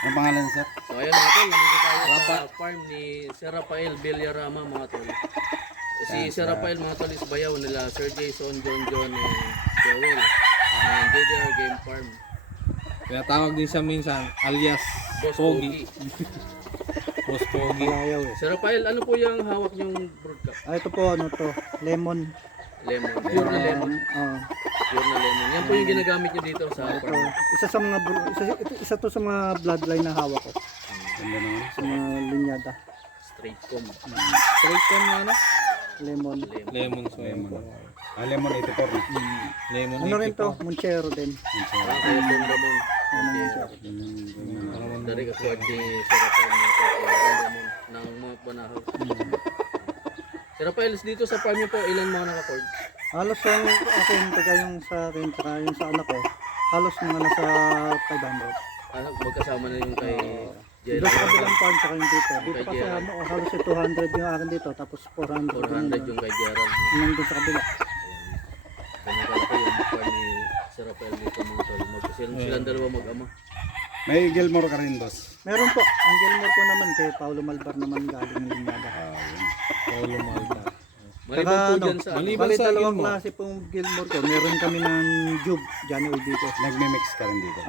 Ang pangalan, sir? So ayan mga tol, nandito tayo sa farm ni Sir Rafael Villarama mga tol. Si Sir Rafael mga tol is bayaw nila Sir Jason, John and Joel ng JDR Game Farm. Kaya tawag din siya minsan alias Boss Pogi. Pogi. Boss Pogi. Ayaw eh. Sir Rafael, ano po yung hawak niyong broadcast? Ito po, ano to, lemon. Lemon. Pure na lemon. Ah, Pure na lemon. Yan po yung ginagamit niyo dito sa ito, farm. isa sa mga, isa to sa mga bloodline na hawak ko. Ganda naman. Sa mga linyada. Straight com. Straight con na ano? Lemon. Lemon. Lemon soy. Lemon 84 na. Lemon Ano rin 84. to, Monchero din. Ah, kaya itong lemon. Dari ka kuwad ni Sir Rafael lemon ng mga banahaw. Sir Rafael, dito sa farm niyo po, ilan mga naka-cord? Halos ang akin, taga yung sa akin, tsaka yung sa anak ko, halos mga nasa 500. Ano, magkasama na yung kay Jello. Doon sa kabilang farm, tsaka yung dito. Dito Kay kasi Gerald. ano, halos yung 200 yung akin dito, tapos 400. 400 yung kay Gerald. Yung doon sa kabila. Ganun kalaki yung farm ni Sir Rafael dito mga tol. Silang dalawa mag-ama. May Gilmore ka rin, boss. Meron po, ang Gilmore ko naman kay Paulo Malbar naman galing ng linyada. Paulo Malta. Maliban po ano, dyan sa maliban Bali sa dalawang Gilmore. klase pong Gilmore ko. Meron kami ng Jube, January dito. Nagme-mix ka rin dito.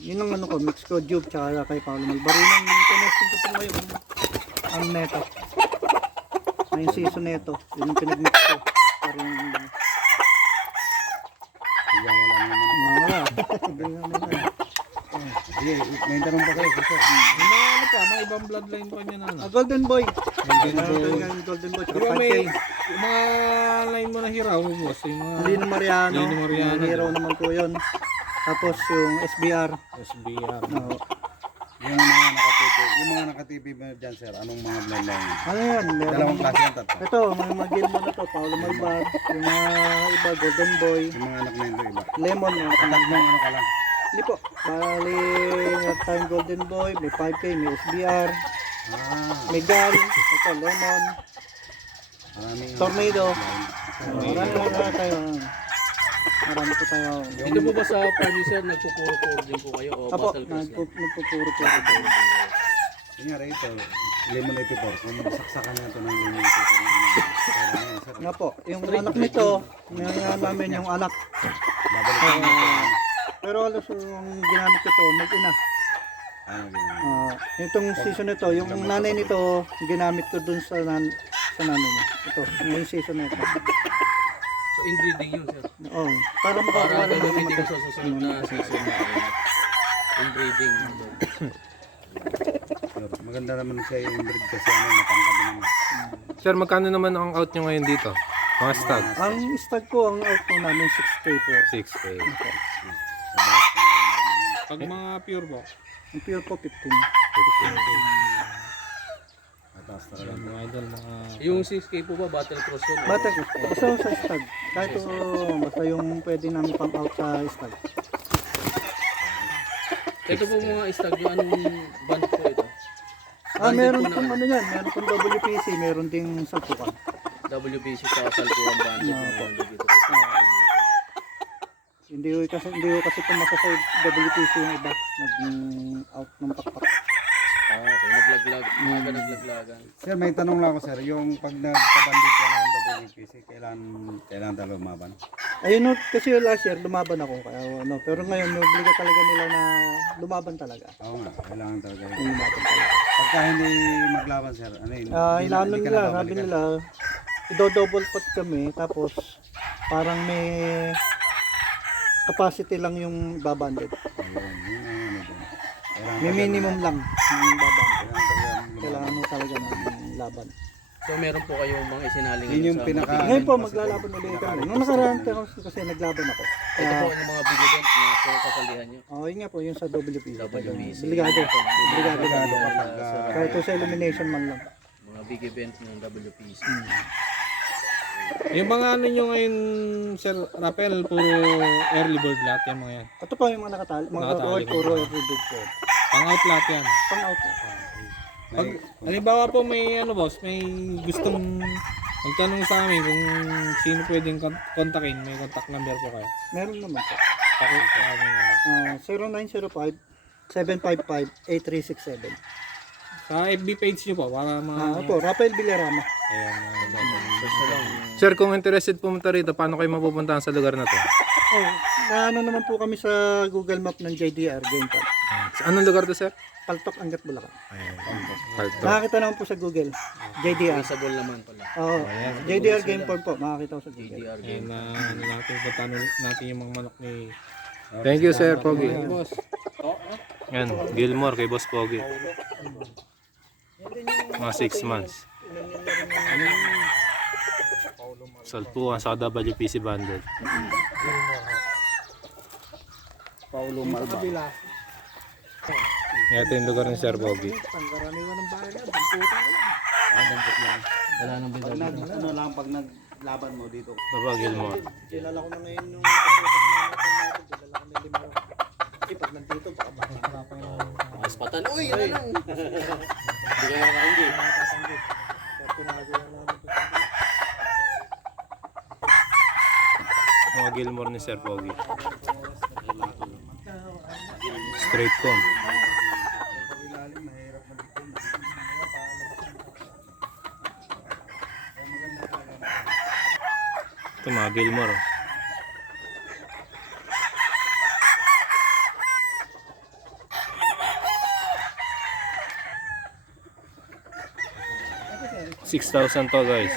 Yun ang ano ko, mix ko Jube tsaka kay Paulo Malbar. Yun ang connection ko po ngayon. Ang neto. Ngayong season neto. Yun ang pinag-mix ko. Parang Hanggang wala naman. wala. Hindi naman na. Sige, may tanong pa kayo. Sir. Yung mga ano pa, mga ibang bloodline pa niya na ano. Golden Boy. Golden Boy. Golden Boy. Di Tsaka ba 5K. may yung mga line mo na hiraw, boss? Yung mga Lino Mariano. Lino Mariano. Yung hero naman po yun. Tapos yung SBR. SBR. Oo. Yung mga naka-TV ba dyan, sir? Anong mga bloodline? Ano yan? Meron. Dalawang klase yung tatlo. Ito, mga Gilmore na to. Paulo Malbar. Yung mga iba, Golden Boy. Yung mga anak na yun, iba. Lemon. Yung Tatlong ano ka lang. Hindi po. Bali, meron tayong Golden Boy. May 5K, may SBR. May Gal. Ito, Lemon. Maraming Tornado. bloodline. Marami tayo. Marami po tayo. Dito po ba sa farm niyo sir, nagpupuro-puro din po kayo o Apo, battle cross lang? nagpupuro po. Yun nga rito, Lemon 84. Kung magsaksakan na ito ng Lemon 84. Nga po, yung anak nito, ngayon namin yung anak. Babalik ko Pero halos yung ginamit ko to, mag-ina. Itong season nito, yung nanay nito, ginamit ko dun sa nanay niya. Ito, yung season nito. So inbreeding yun sir. Oo, para Para makakuha lang gagamitin naman ko sa susunod na season na inbreeding. Maganda naman siya yung breed kasi ano, matangkad naman. Sir, magkano naman ang out nyo ngayon dito? Mga stag? Ang stag ko, ang out po namin 6K po. 6K. Pag mga pure box, Ang pure po 15. Mataas na yan mga idol, mga Yung 6K po ba, battle cross yun? Bata ko, basta sa stag. Kahit basta yung pwede namin pang out sa stag. Ito po mga stag yung anong band po ito? Meron po na pong ano yan, meron pong WPC, meron ding salpukan. WBC sa Salpuan band. Dito. Hindi ko kasi pumasa sa WPC yung iba, nag-out ng pakpak. Okay, naglaglag. Mga naglaglagan. Sir, may tanong lang ako sir. Yung pag nagpabandit ka ng WPC, kailangan talaga lumaban? Ayun no, kasi last year lumaban ako kaya ano, pero ngayon obliga talaga nila na lumaban talaga. Oo nga, kailangan talaga yun. Lumaban talaga. Pagka hindi maglaban sir, ano yun? Ilano hindi ka nila, na sabi babalikan. nila, i-double pot kami, tapos parang may capacity lang yung babanded. Ayun, yun ang ano dun. Kailangan May talaga- minimum lang yung babanded. Kailangan Kailangan mo talaga ng laban. So meron po kayong mga isinaling Yun yung sa pinaka- mga Ngayon po, kasi maglalaban ito, ulit kami. pinaka- Nung nakaraan kasi naglaban ako. Ito Kaya, po yung mga big event na kasalihan nyo. yun nga po, yung sa WPC. WBC. Obligado. Obligado. Obligado talaga. kapag Kahit po sa elimination man lang. Mga big event ng WPC. yung mga ano nyo ngayon, Sir Rafael, puro early bird lahat yan mga yan. Ito pa yung mga nakatali. Mga Nakatali. roll, puro everyday po. Pang out lahat yan. Pang out na. Pag, halimbawa po may ano boss, may gustong magtanong sa amin kung sino pwedeng kontakin, may contact number po kayo. Meron naman po. Ano, 0905 0917-755-8367. Sa FB page nyo po, para Opo, Rafael Villarama. Ayan, Sir, kung interested pumunta rito, paano kayo mapupuntahan sa lugar na to? Oh, naano naman po kami sa Google Map ng JDR Game Park. Sa anong lugar to, sir? Palpak Angat Bulacan. Ayan. Palto. Makakita naman po sa Google. JDR. Traceable naman pala. Oo. JDR Game Park po. Makakita ko sa Google. DDR Ayan game. na ano natin, puntahan natin yung mga manok ni Thank you, sir, Pogi. boss. Yan, Gilmore kay Boss Pogi. Mga 6 months. Salpuan sa WPC bundle. Paulo Malba. Ito yung lugar ni Sir Pogi. Wala nang Pag bida. ano lang, pag naglaban mo dito. Baba, Gilmore. Kilala ko na ngayon yung kasukat namin. Kilala ko na yung lima. Pag nandito, baka makakarapan ng Aspatan. Uy, yan lang. Hindi ka makakaindi. tatanggi. Kaya pinagawa namin ito. Mga Gilmore ni Sir Pogi. Straight comb. Ito mga Gilmore. $6,000 to, guys.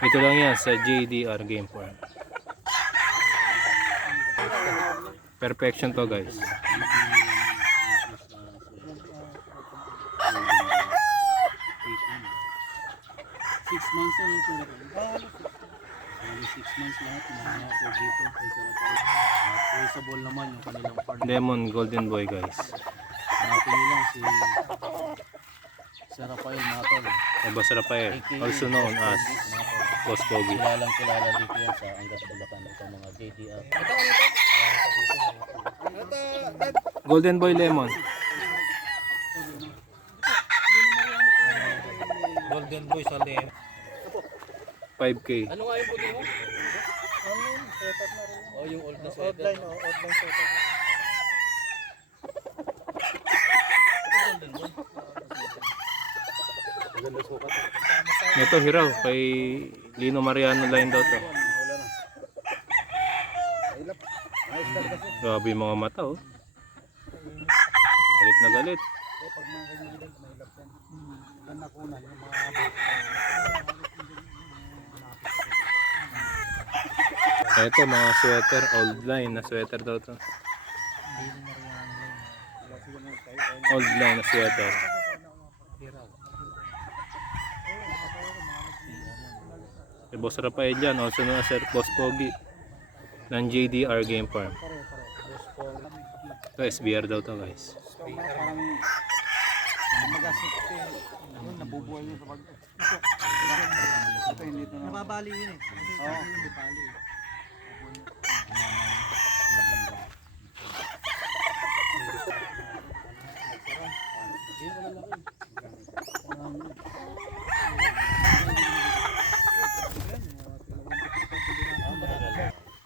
Ito lang yan sa JDR Game Farm. Perfection to, guys. 6 months na lang sila. 6 months lahat. Mga po dito. Traceable naman yung kanilang farm. Lemon Golden Boy, guys. Hanapin nyo lang si Sir Rafael Matol. Kay Boss Rafael, also known as Boss Pogi. Kilalang kilala dito yan sa Angat Bulacan. Ito mga JDR. Golden Boy Lemon. Golden Boy sa Lem. 5K. Ano nga yung puti mo? Oh, yung old na sweater. Outline, outline photo. Ito hiraw kay Lino Mariano line daw to. Grabe yung mga mata, oh. Galit na galit. Ito mga sweater, old line na sweater daw to. Old line na sweater. Si Boss Rafael dyan, also known as Sir Boss Pogi ng JDR Game Farm. Ito SBR daw to, guys. Parang magasip ko yun, nabubuhay yun sa pag... Ito hindi ito na. Nababali yun eh. Kasi sabi yun, di bali.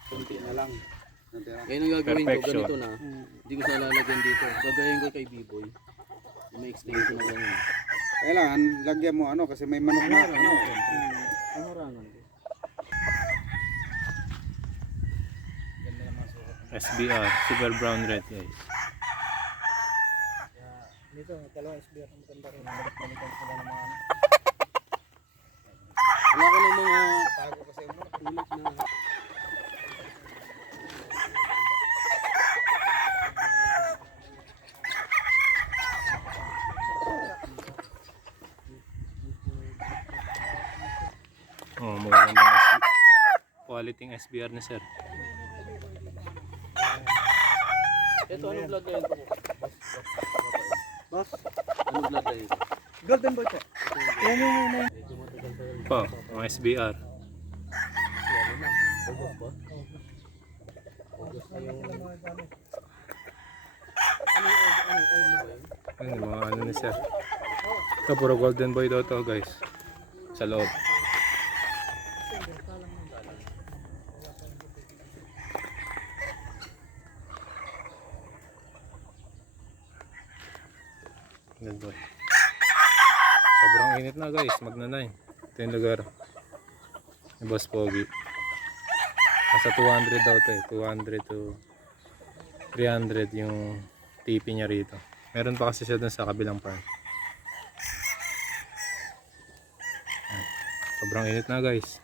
Kunti na lang. Ngayon ang gagawin ko, Perfection. ganito na. Hindi ko siya lalagyan dito. Gagawin ko kay B-Boy. May extension na ganyan. Kailangan, lagyan mo ano, kasi may manok na ano. Pangarangan ko. SBR, Super Brown Red, guys. Dito, dalawa SBR ang maganda rin. Balik-balikan sila ng mga ano. Wala ko ng mga Tago kasi yung manok. ulit na. Oh, magandang quality ng SBR ni Sir. Ito, anong blood line po? Boss, Anong blood line? Golden Boy po. Yan yung muna. Po, mga SBR. Ano, mga ano ni Sir. Ito, puro Golden Boy daw to, guys. Sa loob. Good boy. Sobrang init na guys, magna-9. Ito yung lugar ni Boss Pogi. Nasa 200 daw to eh. 200 to 300 yung TP niya rito. Meron pa kasi siya dun sa kabilang farm. Sobrang init na guys.